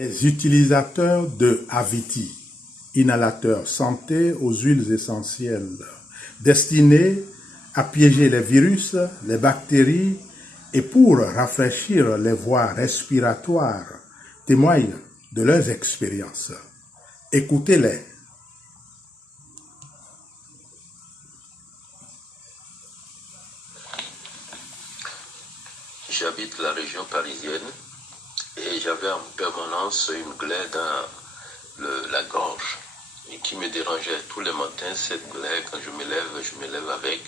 Les utilisateurs de Aviti, inhalateur santé aux huiles essentielles, destinés à piéger les virus, les bactéries et pour rafraîchir les voies respiratoires, témoignent de leurs expériences. Écoutez-les. J'habite la région parisienne et j'avais en permanence une glaie dans la gorge et qui me dérangeait tous les matins. Cette glaie, quand je me lève avec,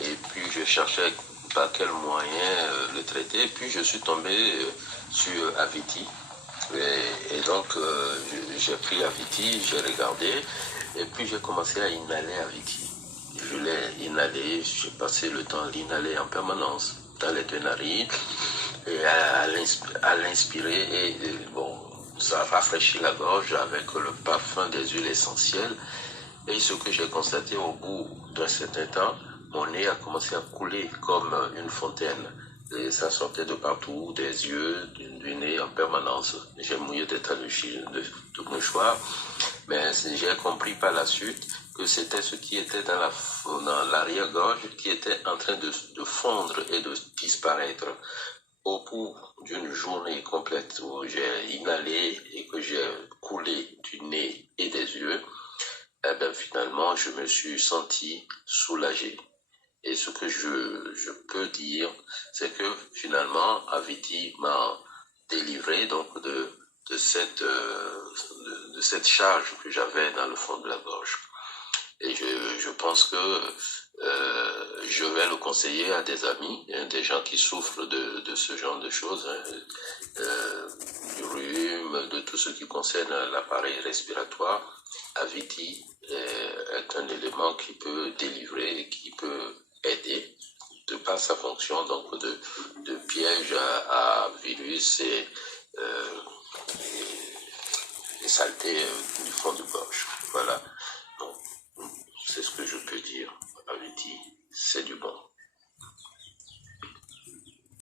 et puis je cherchais par quel moyen le traiter, et puis je suis tombé sur Aviti. Et donc j'ai pris Aviti, j'ai regardé et puis j'ai commencé à inhaler Aviti. Je l'ai inhalé, j'ai passé le temps à l'inhaler en permanence dans les deux narines et à l'inspirer et bon, ça rafraîchit la gorge avec le parfum des huiles essentielles. Et ce que j'ai constaté au bout d'un certain temps, mon nez a commencé à couler comme une fontaine. Et ça sortait de partout, des yeux, du nez en permanence. J'ai mouillé des tas de mouchoirs. Mais j'ai compris par la suite que c'était ce qui était dans l'arrière-gorge qui était en train de fondre et de disparaître. Au bout d'une journée complète où j'ai inhalé et que j'ai coulé du nez et des yeux, eh bien finalement je me suis senti soulagé. Et ce que je peux dire, c'est que finalement Aviti m'a délivré donc de cette charge que j'avais dans le fond de la gorge. Et je pense que je vais le conseiller à des amis, hein, des gens qui souffrent de ce genre de choses, hein, du rhume, de tout ce qui concerne l'appareil respiratoire. Aviti est un élément qui peut délivrer, qui peut aider de par sa fonction donc de piège à virus et saletés